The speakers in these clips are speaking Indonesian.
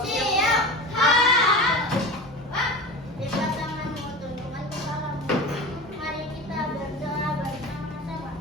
Siap. Ha. Lipat tanganmu, tundukkan kepalamu. Mari kita berdoa bersama-sama.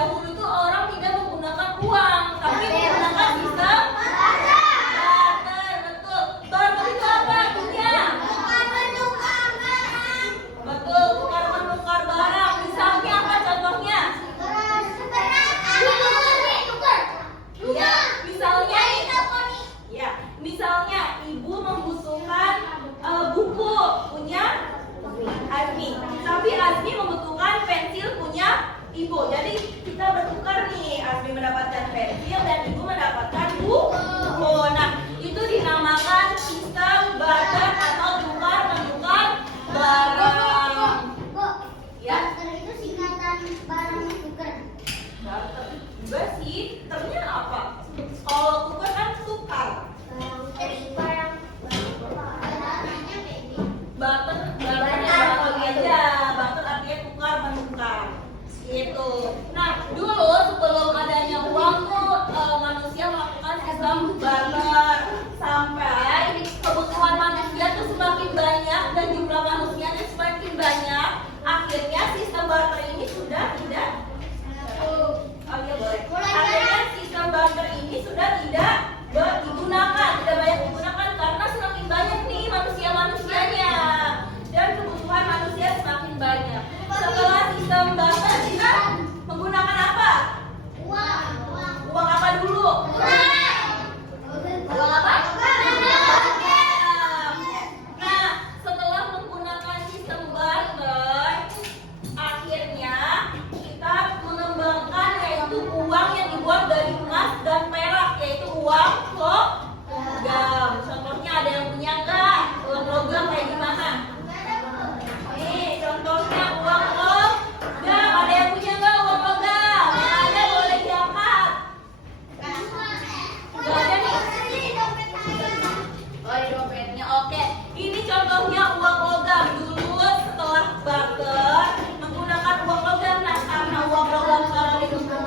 dahulu tuh orang tidak menggunakan uang, tapi menggunakan sistem barter. Betul. Barter itu apa artinya? Betul, tukar menukar barang. Misalnya apa contohnya? Ya, misalnya ibu membutuhkan buku punya Azmi, tapi Azmi membutuhkan pensil punya ibu. Jadi kita bertukar nih, Azmi mendapatkan pensil dan ibu mendapatkan buku. Nah, itu dinamakan sistem barter atau tukar menukar barang. Ya, itu singkatan barang tukar. barter juga sih. Ternyata apa? Kalau tukar kan tukar. Barter artinya tukar menukar gitu. Nah, dulu sebelum adanya uang tuh manusia melakukan sistem barter sampai kebutuhan manusia tuh semakin banyak dan jumlah manusianya semakin banyak. Akhirnya sistem barter ini sudah tidak Akhirnya sistem barter ini sudah tidak digunakan, tidak banyak digunakan karena semakin banyak nih manusianya dan kebutuhan manusia semakin banyak. Setelah sistem barter kita menggunakan apa? Uang apa dulu? Uang apa? Nah, setelah menggunakan sistem barter, akhirnya kita mengembangkan yaitu uang yang dibuat dari emas dan perak, yaitu uang logam. Contohnya ada yang punya nggak? Uang logam kayak gimana? Nih, contohnya uang logam. Ada yang punya nggak uang logam? Yang ada boleh diangkat. Nggak ada nih. Oh, di dompetnya. Oke. Ini contohnya uang logam. Dulu setelah barter menggunakan uang logam. Nah, karena uang logam kalau dibentuk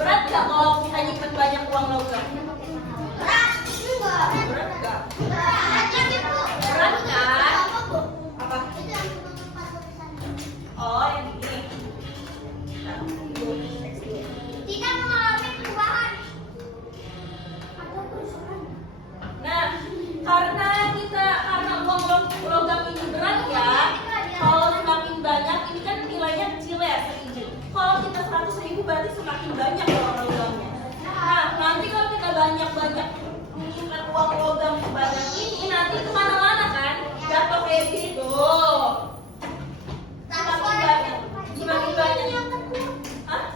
berat nggak kalau kita nyimpen banyak uang logam? Berat nggak? Berat kan? Apa? Oh, yang ini. Nah, Tidak mengalami perubahan. Nah, karena uang logam ini berat ya, kalau semakin banyak ini kan nilainya kecil ya, 1.000. Kalau kita 100.000 berarti semakin banyak uang logamnya. Nah, nanti kalau kita banyak menyimpan uang logam sebanyak ini, nanti kemana-mana kan, jatuh kayak gitu. Semakin banyak. Hah?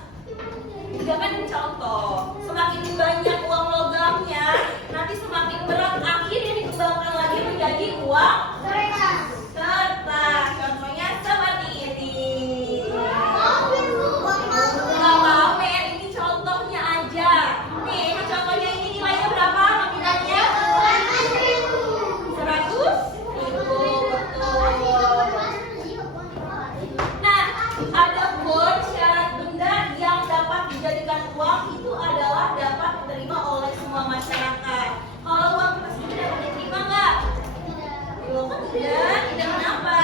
Tidak kan ini contoh. Semakin banyak uang logamnya, nanti semakin berat. Akhirnya dikembangkan lagi menjadi uang kertas. Contohnya seperti ini. Nggak pamer, ini contohnya aja. Nih, ini contohnya ini nilainya berapa nominalnya? 100. Nah, ada pun syarat benda yang dapat dijadikan uang itu adalah dapat diterima oleh semua masyarakat. Kalau uang kertas itu dapat diterima nggak? Tidak. Kenapa?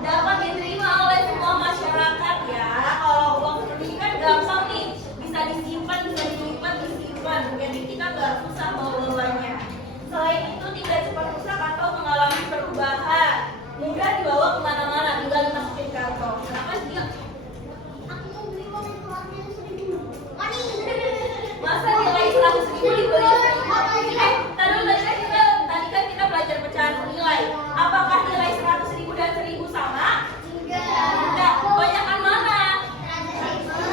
Dapat diterima oleh semua masyarakat ya. Kalau uang seperti ini kan gampang nih, bisa disimpan, bisa dilipat, disimpan. Jadi kita nggak susah membawanya. Selain itu tidak cepat rusak atau mengalami perubahan, mudah dibawa kemana-mana, tinggal dimasukin kantong. Kenapa sih? Masa nilai 100.000 dibeli 1.000? Tadi kan kita belajar pecahan nilai. Apakah nilai 100.000 dan 1.000 sama? Enggak. Kebanyakan mana?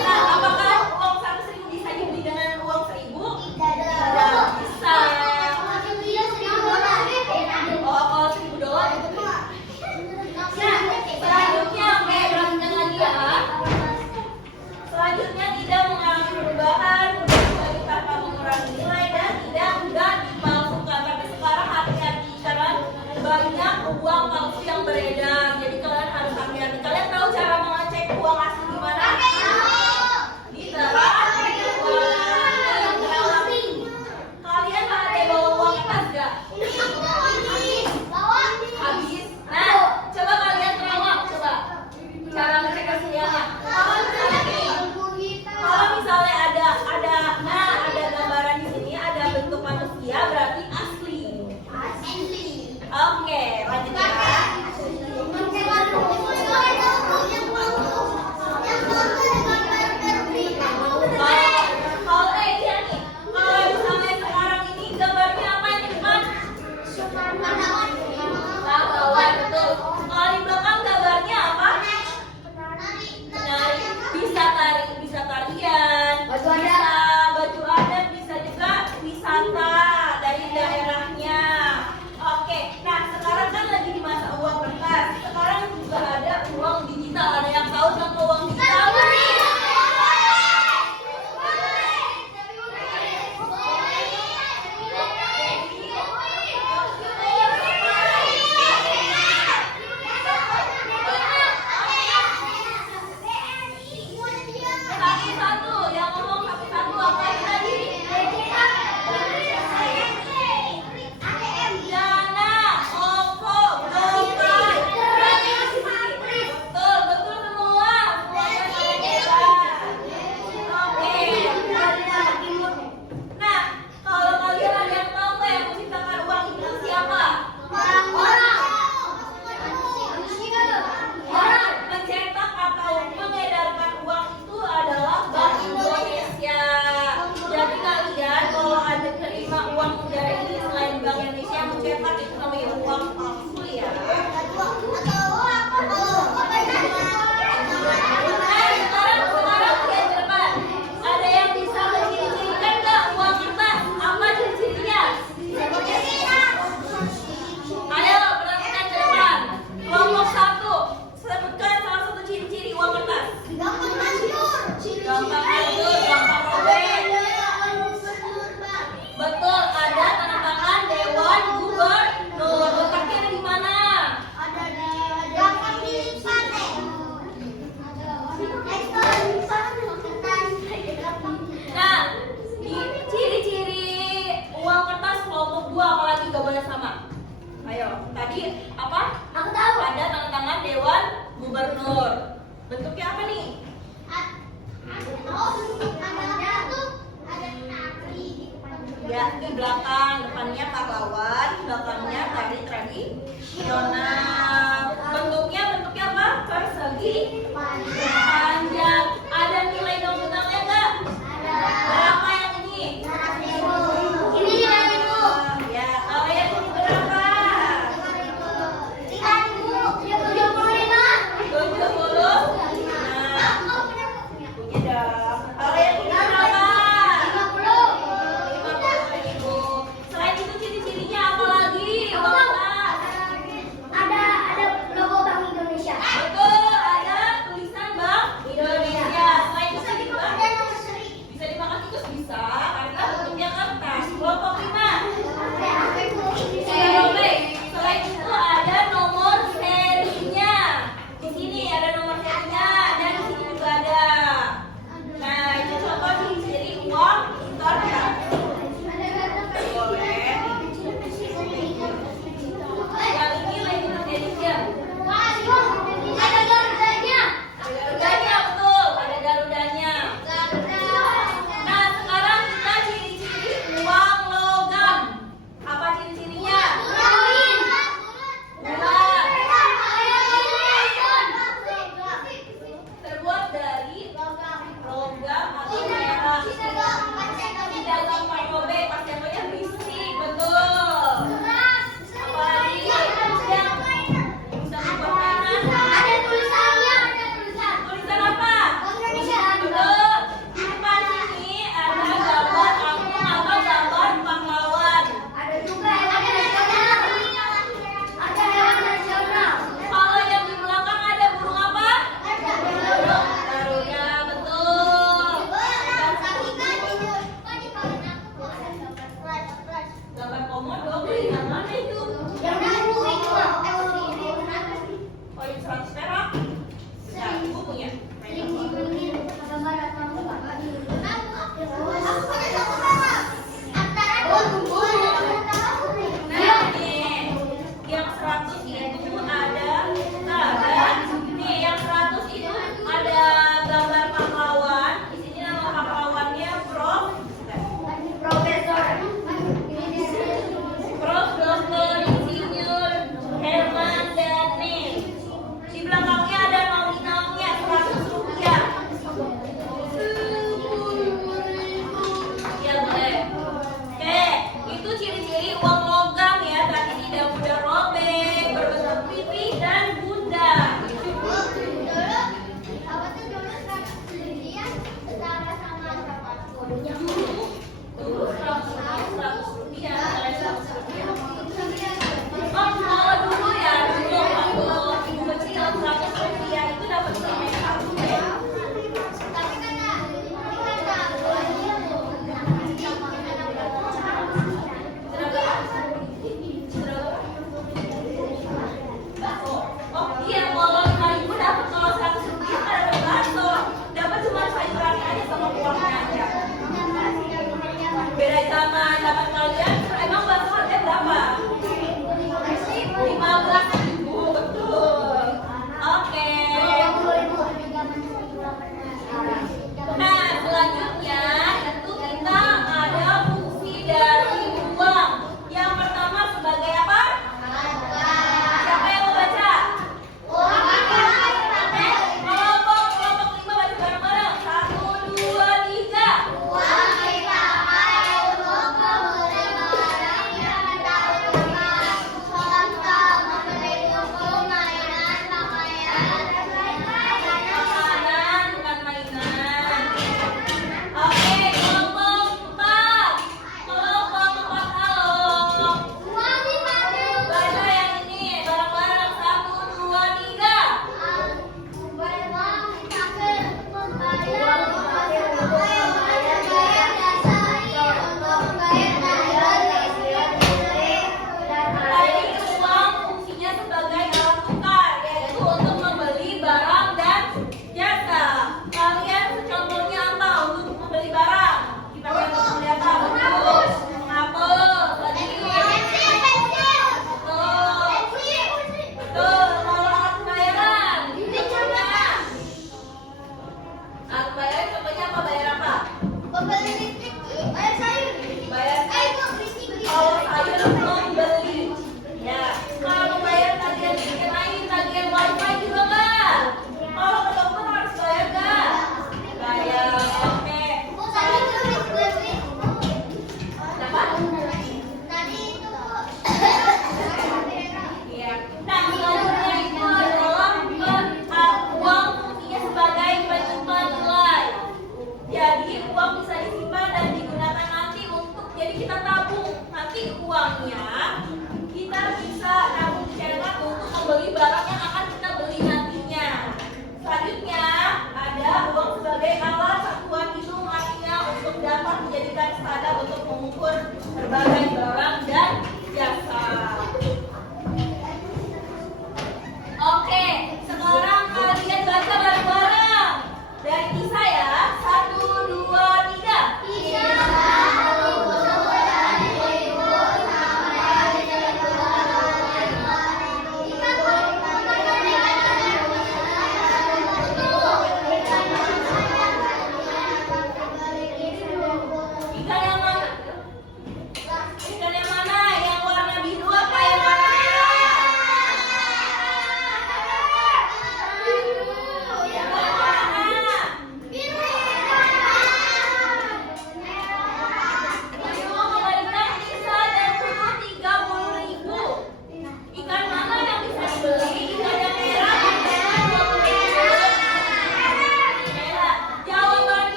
Nah, apakah uang 100.000 bisa dibeli dengan uang 1.000? Tidak bisa. Oh, kalau $1.000 itu bisa. Nah, selanjutnya, lanjutkan lagi ya. Selanjutnya tidak mengalami perubahan, mudah dibagi tanpa mengurangi nilai dan tidak mudah dipalsukan. Tapi sekarang hati-hati karena banyak uang palsu yang beredar. Jadi kalian harus hati-hati. Kalian tahu cara mengecek uang asli gimana? Kalian ada bawa uang kertas nggak? Habis. Nah, coba kalian terawak coba. Cara ngecek aslinya. cetak itu namanya uang palsu ya. Sekarang lihat ke depan. Ada yang bisa menciri-cirikan nggak uang kertas? Apa ciri-cirinya? Ayo perhatikan ke depan. Kelompok 1, sebutkan salah satu ciri-ciri uang kertas. Gampang hancur, gampang robek. Betul, ada tanda tangan Dewan Gubernur. Letaknya ada di mana? Nah, di ciri-ciri uang kertas kelompok 2 apalagi gak boleh sama. Ayo, tadi apa? Aku tahu. Ada tanda tangan Dewan Gubernur. Bentuknya apa nih? Ya, di belakang, depannya pahlawan, belakangnya tari tradisional. Bentuknya apa? Persegi panjang. Ada nilai nominalnya nggak? Berapa yang ini? Ini 5.000. Ya, kalau yang ini berapa? 3.000. 75. 70. Nah,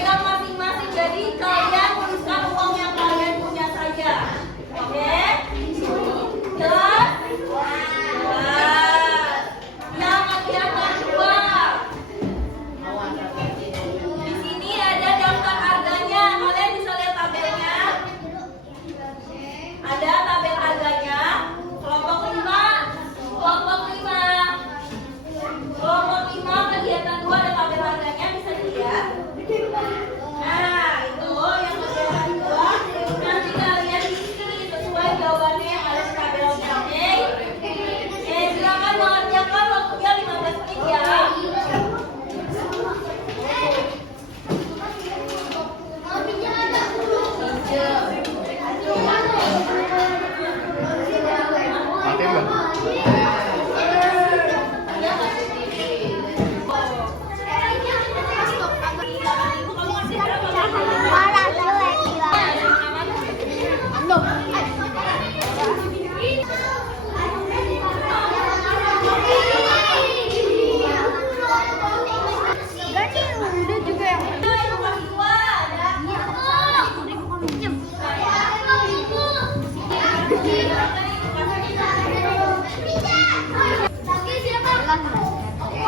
pegang masing-masing. Jadi kalian tuliskan uang yang kalian punya saja. Oke? Jelas? Jelas. Yang kelihatan dua. Di sini ada daftar harganya. Kalian bisa lihat tabelnya. Ada tabel harganya. Kelompok 5. Kelompok 5. Kelompok 5 kegiatan 2 ada tabel harganya, bisa dilihat. Nah, itu yang kegiatan 2. Nanti kalian isi sesuai jawabannya yang ada di tabelnya, oke? Oke, silakan mengerjakan, waktunya 15 menit ya. Mati enggak?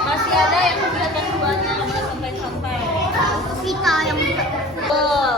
Masih ada yang kegiatan 2-nya nggak bisa sampai-sampai. Kita yang Betul.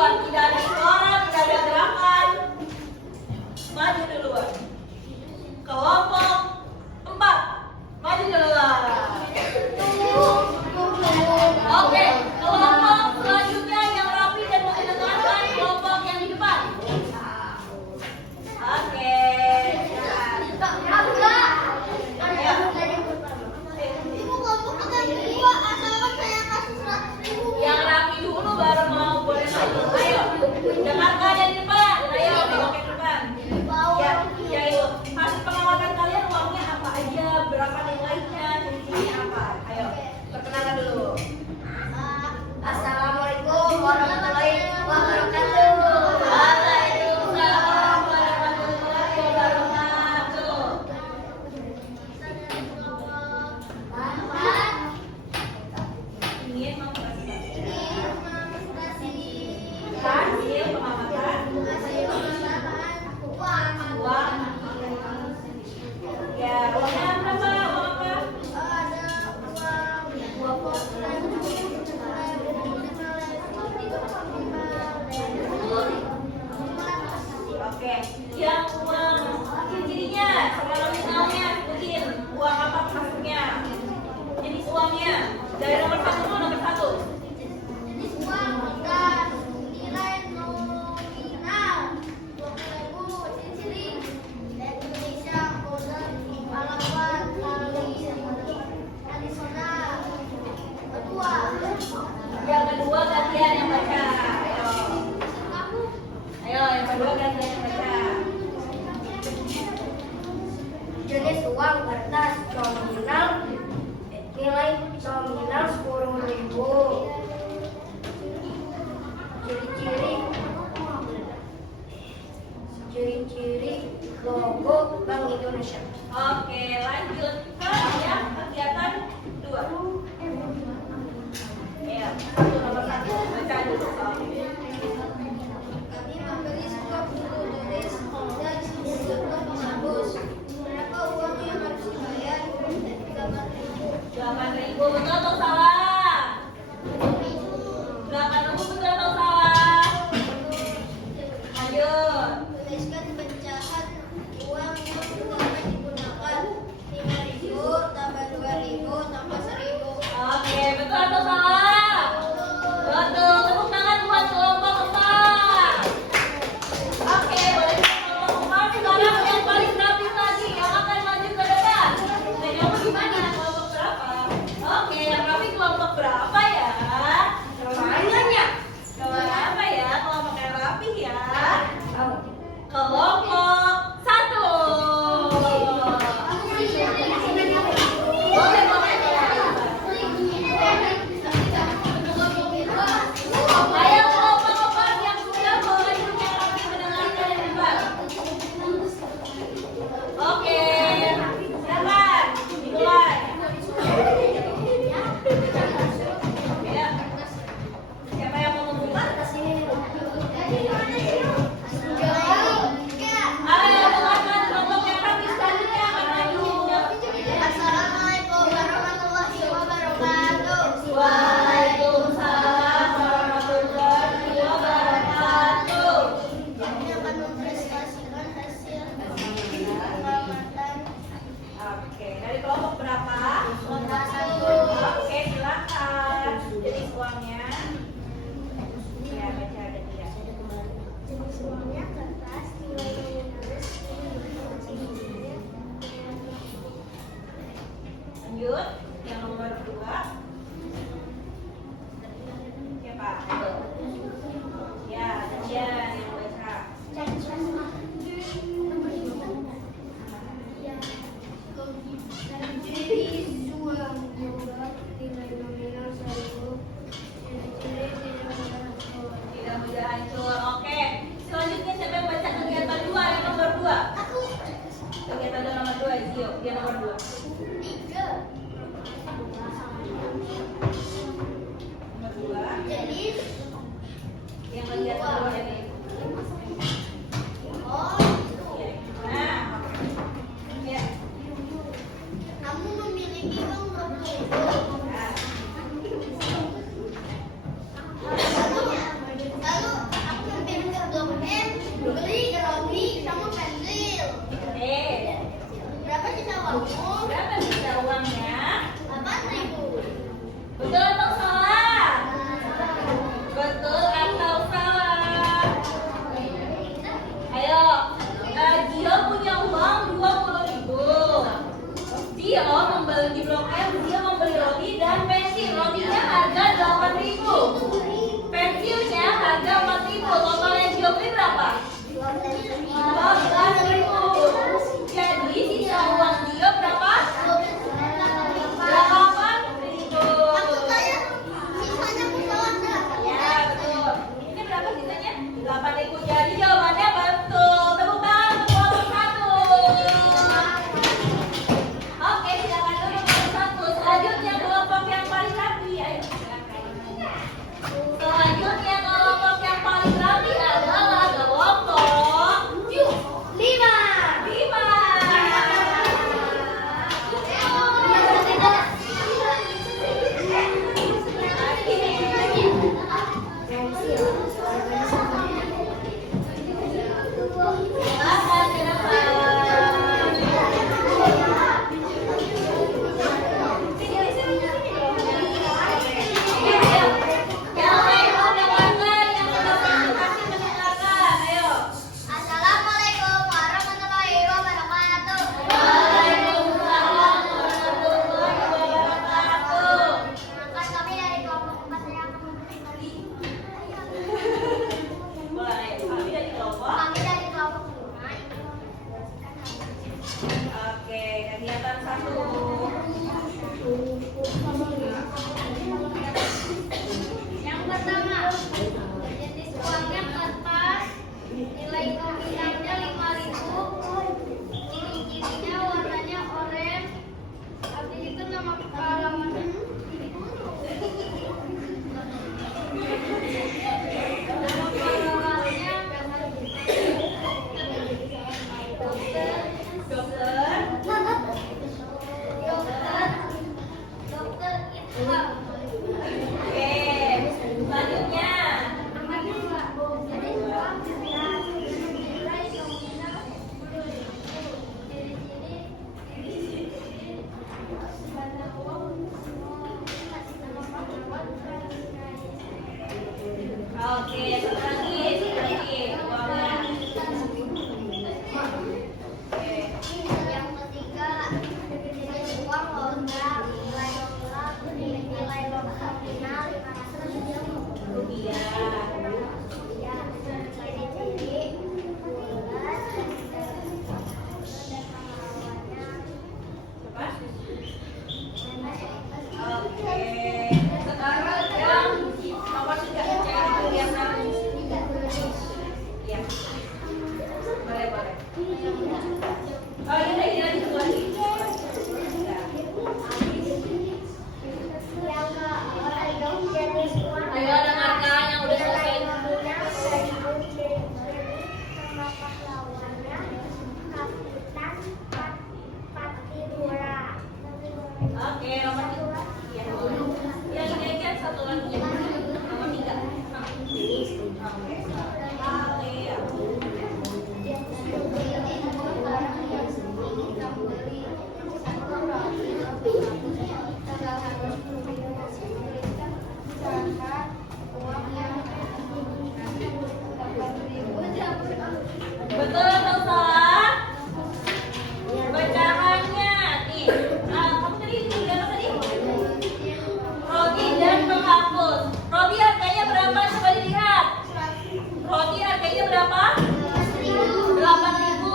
Tidak ada suara, tidak ada nominal 10.000. Ciri-ciri logo Bank Indonesia. Oke, lanjut ke yang kegiatan 2. Ya, nomor 1 baca dulu. Kami membeli sebuah buku tulis dan untuk menghapus. Berapa uang yang harus dibayar? 8.000 betul atau salah? 8.000 betul atau salah? Lanjut. Tuliskan pecahan uang yang dapat digunakan. 5.000 tambah 2.000 tambah 1.000. Oke, betul atau salah? Betul. Tepuk tangan buat kelompok 4. Oke, boleh kelompok 4. Sekarang yang paling rapi tadi yang akan maju ke depan. Nah, kamu gimana? Kelompok berapa? Oke, yang rapi kelompok berapa ya? Banyak. Berapa ya? Kelompok yang rapi ya. Kelompok 1. Boleh, boleh. Ayo kelompok 4 yang sudah boleh duduk yang rapi mendengarkan yang depan. Oke, silakan dimulai. Ya. Siapa yang mau memulai? Ayo dengarkan kelompok yang rapi selanjutnya akan maju. Assalamualaikum warahmatullahi wabarakatuh. Waalaikumsalam warahmatullahi wabarakatuh. Kami akan mempresentasikan hasil pengamatan Oke, dari kelompok berapa? kelompok 1. Oke, silakan. Jadi uangnya. Ya, baca ada tidak? Jenis uangnya kertas, nilai nominalis, Lanjut, yang nomor 2. Siapa? Ya, dia yang baca. Jenis uang juga nilai nominal 1.000. Ciri-ciri Tidak mudah hancur. Oke, selanjutnya siapa yang baca kegiatan 2 yang nomor 2? Aku Kegiatan nomor 2, Zio. Dia nomor 2. 3. Nomor 2. Jenis Yang kegiatan 2 ini. oh Ya, nah. Ya. kamu memiliki uang 20.000. Nah. Lalu aku mampir ke Blok M, beli roti sama pensil. Oke. Berapa sisa uangmu? Berapa sisa uangnya? 8.000. Betul atau salah?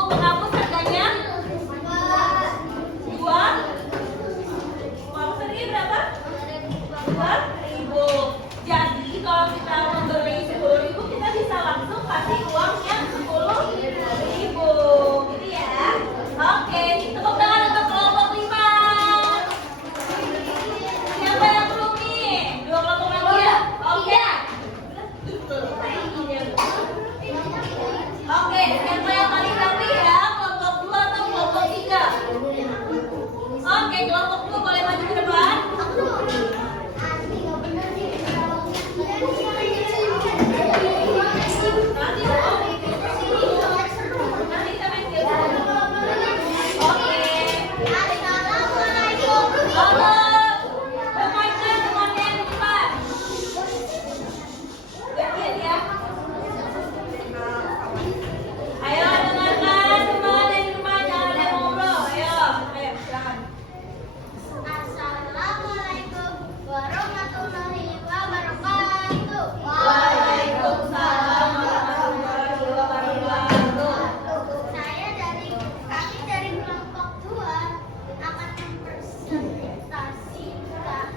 Penghapus harganya 2. Penghapus harganya berapa? 2.000. Jadi kalau kita membeli 10.000, kita bisa langsung kasih uang yang 10.000. Gitu ya. Oke, tepuk tangan untuk kelompok 5. Siapa yang belum nih? 2 kelompok lagi ya? Oke. Oke, siapa yang paling rapi ya? Kelompok 2 atau kelompok 3? Oke, kelompok 2 boleh maju ke depan. Nanti kita main game. Oke. Halo. Dengarkan semuanya di depan. Gantian ya. Ayo dengarkan semua dari rumah, jangan ada yang ngobrol. Ayo silakan. Assalamualaikum warahmatullahi wabarakatuh. Waalaikumsalam warahmatullahi wabarakatuh. Kami dari kelompok 2 akan mempresentasikan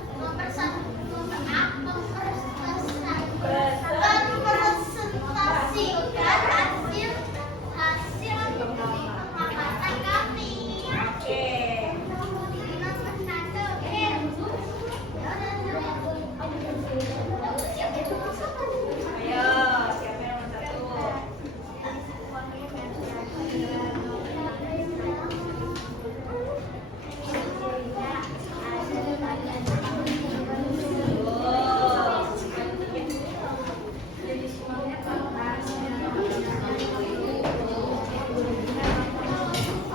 hasil pengamatan kami. Oke. Ayo, siapa yang nomor 1?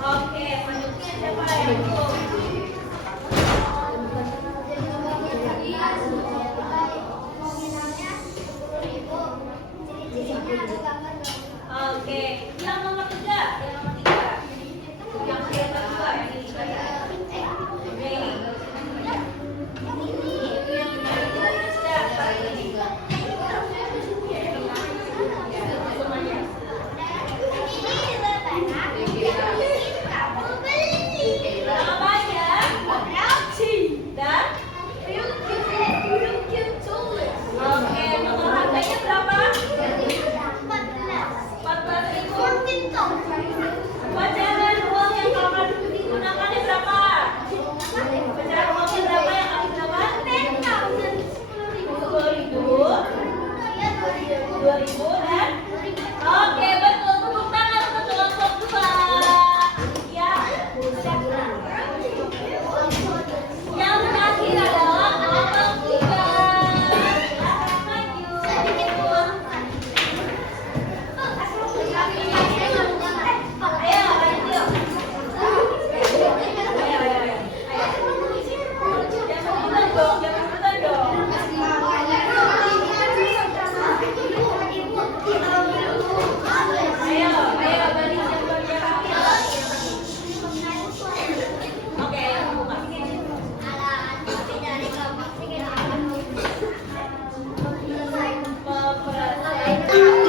Oke, selanjutnya siapa yang itu? Oke, yang nomor 3, yang nomor 3. Yang siapa juga yang ini? Oke. Itu yang siapa ini? Semuanya. Apa aja? Dan? Oke, total harganya berapa? 14.000. Pecahan uang yang akan digunakan berapa? Pecahan uangnya berapa yang akan digunakan? 2.000 dan? Oke, betul. Tepuk tangan untuk kelompok 2. Ya. Yang terakhir adalah kelompok 3. Maju. Ayo, lanjut. Jangan rebutan dong. Ayo, balik yang bagian kaki. Oke, ayo buka. Mempresentasikan